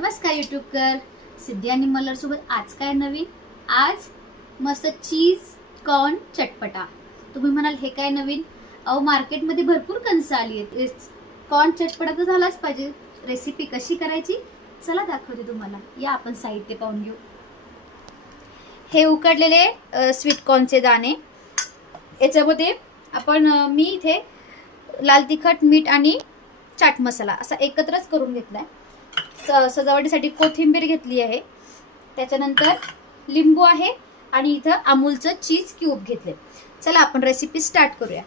नमस्कार यूट्यूबकर सिद्धी आणि मल्हार सोबत आज काय नवीन। आज मस्त चीज कॉर्न चटपटा। तुम्ही म्हणाल हे काय नवीन? अहो मार्केटमध्ये भरपूर कणसं आली आहेत, कॉर्न चटपटा तर झालाच पाहिजे। रेसिपी कशी करायची चला दाखवते तुम्हाला। या आपण साहित्य पाहून घेऊ। हे उकडलेले स्वीट कॉर्नचे दाणे, याच्यामध्ये आपण मी इथे लाल तिखट, मीठ आणि चाट मसाला असा एकत्रच करून घेतलाय। सजावटीसाठी कोथिंबीर घेतली आहे, त्याच्यानंतर लिंबू आहे आणि इथं अमूलचं चीज क्यूब घेतले। चला आपण रेसिपी स्टार्ट करूया।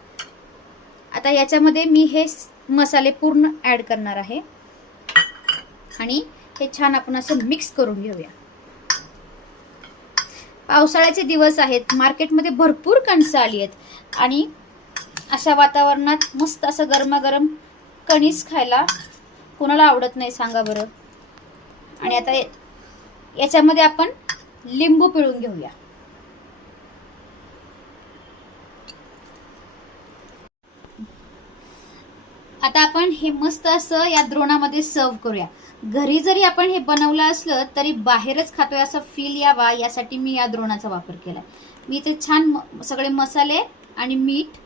आता याच्यामध्ये मी हे मसाले पूर्ण ऍड करणार आहे आणि हे छान आपण असं मिक्स करून घेऊया। पावसाळ्याचे दिवस आहेत, मार्केटमध्ये भरपूर कणसं आली आहेत आणि अशा वातावरणात मस्त असं गरमागरम कणीस खायला कोणाला आवडत नाही सांगा बरं। आणि आता याच्यामध्ये आपण लिंबू पिळून घेऊया। आता आपण हे मस्त असं या द्रोणामध्ये सर्व करूया। घरी जरी आपण हे बनवलं असलं तरी बाहेरच खातोय असं फील यावा यासाठी मी या द्रोणाचा वापर केलाय। मी इथे छान सगळे मसाले आणि मीठ,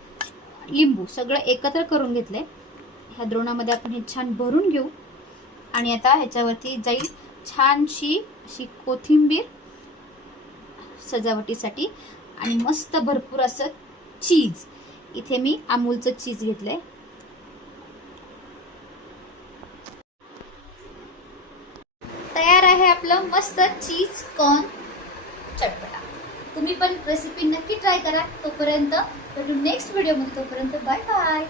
लिंबू सगळं एकत्र करून घेतले। ह्या द्रोणामध्ये आपण हे छान भरून घेऊ आणि आता ह्याच्यावरती जाईल छानशी अशी कोथिंबीर सजावटीसाठी आणि मस्त भरपूर असं चीज। इथे मी अमूलचं चीज घेतलंय। तयार आहे आपलं मस्त चीज कॉर्न चटपटा। तुम्ही पण रेसिपी नक्की ट्राय करा। तोपर्यंत भेटू नेक्स्ट व्हिडिओ मध्ये। तोपर्यंत बाय बाय।